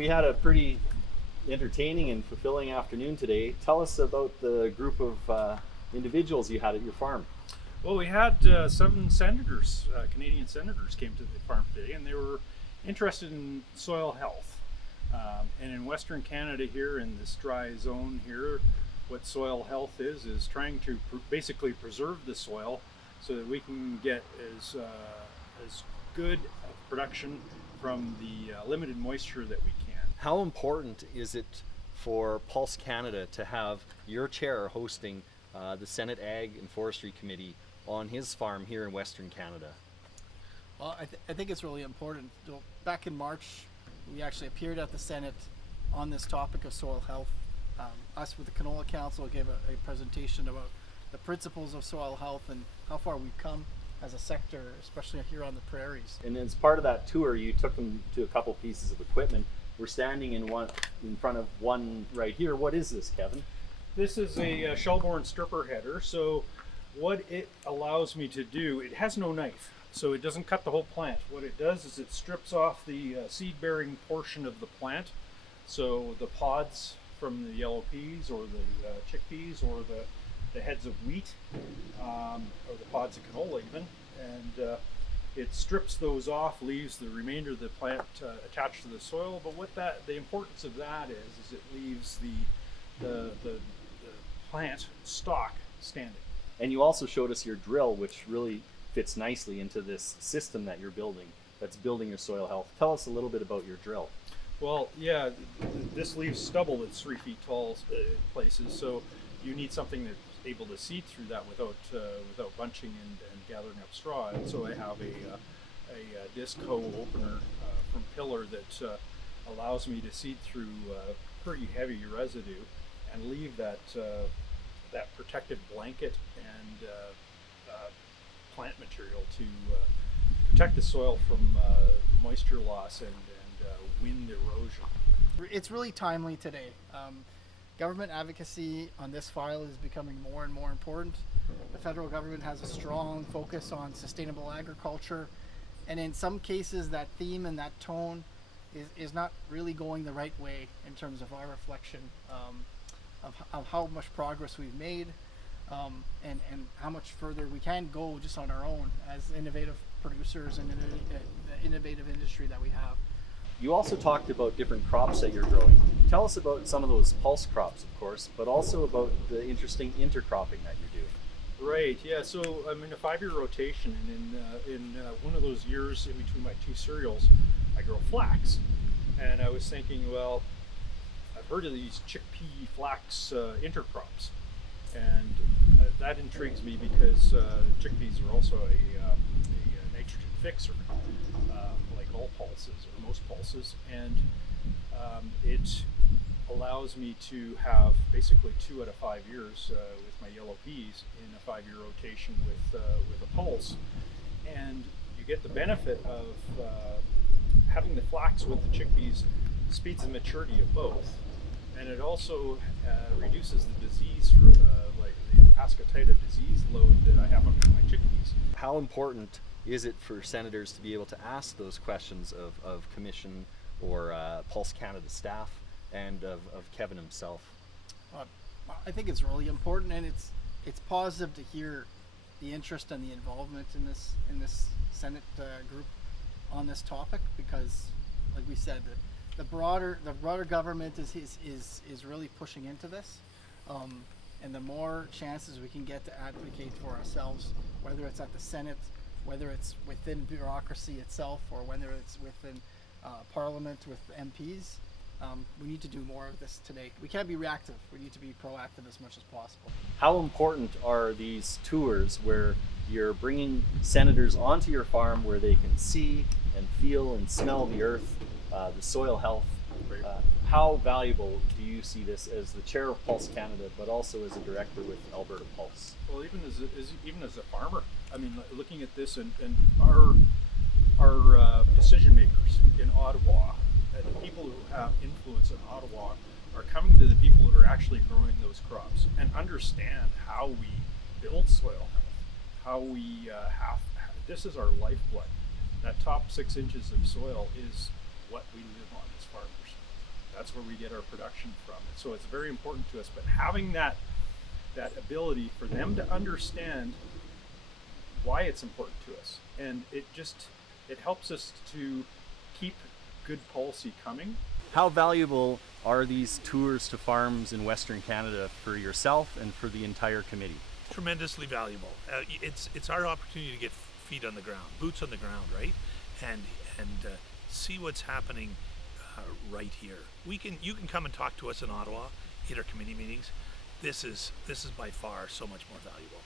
we had a pretty entertaining and fulfilling afternoon today. Tell us about the group of individuals you had at your farm. Well, we had 7 senators, Canadian senators, came to the farm today, and they were interested in soil health. And in Western Canada here, in this dry zone here, what soil health is trying to basically preserve the soil so that we can get as good of production from the limited moisture that we can. How important is it for Pulse Canada to have your chair hosting the Senate Ag and Forestry Committee on his farm here in Western Canada? Well, I think it's really important. Back in March, we actually appeared at the Senate on this topic of soil health. Us with the Canola Council gave a presentation about the principles of soil health and how far we've come as a sector, especially here on the prairies. And as part of that tour, you took them to a couple pieces of equipment. We're standing in front of one right here. What is this, Kevin? This is a shell-borne stripper header. So what it allows me to do, it has no knife, so it doesn't cut the whole plant. What it does is it strips off the seed-bearing portion of the plant, so the pods from the yellow peas or the chickpeas or the heads of wheat or the pods of canola even, and it strips those off, leaves the remainder of the plant attached to the soil. But what the importance of that is it leaves the plant stock standing. And you also showed us your drill, which really fits nicely into this system that you're building, that's building your soil health. Tell us a little bit about your drill. Well, yeah, this leaves stubble that's 3 feet tall in places, so you need something that's able to seed through that without bunching and gathering up straw. And so I have a Disco opener from Pillar that allows me to seed through pretty heavy residue and leave that protective blanket and plant material to protect the soil from moisture loss and wind erosion. It's really timely today. Government advocacy on this file is becoming more and more important. The federal government has a strong focus on sustainable agriculture, and in some cases that theme and that tone is not really going the right way in terms of our reflection of how much progress we've made and how much further we can go just on our own as innovative producers and the innovative industry that we have. You also talked about different crops that you're growing. Tell us about some of those pulse crops, of course, but also about the interesting intercropping that you're doing. Right, yeah, so I'm in a 5-year rotation, and in one of those years in between my 2 cereals, I grow flax. And I was thinking, well, I've heard of these chickpea flax intercrops, and that intrigues me because chickpeas are also a nitrogen fixer, like all pulses or most pulses, and it allows me to have basically 2 out of 5 years with my yellow peas in a 5-year rotation with a pulse, and you get the benefit of having the flax with the chickpeas speeds the maturity of both, and it also reduces the disease for like the ascotida disease load that I have on my chickpeas. How important is it for senators to be able to ask those questions of Commission or Pulse Canada staff and of Kevin himself? I think it's really important, and it's positive to hear the interest and the involvement in this Senate group on this topic, because, like we said, the broader government is really pushing into this, and the more chances we can get to advocate for ourselves, whether it's at the Senate, whether it's within bureaucracy itself, or whether it's within Parliament with MPs, we need to do more of this today. We can't be reactive. We need to be proactive as much as possible. How important are these tours where you're bringing senators onto your farm where they can see and feel and smell the earth, the soil health? How valuable do you see this as the chair of Pulse Canada, but also as a director with Alberta Pulse? Well, even as a farmer, I mean, looking at this and our decision makers in Ottawa, and the people who have influence in Ottawa, are coming to the people that are actually growing those crops and understand how we build soil health, how we this is our lifeblood. That top 6 inches of soil is what we live on as farmers. That's where we get our production from. And so it's very important to us. But having that ability for them to understand why it's important to us, and it helps us to keep good policy coming. How valuable are these tours to farms in Western Canada for yourself and for the entire committee? Tremendously valuable. It's our opportunity to get feet on the ground, boots on the ground, right, and see what's happening right here. You can come and talk to us in Ottawa, at our committee meetings. This is by far so much more valuable.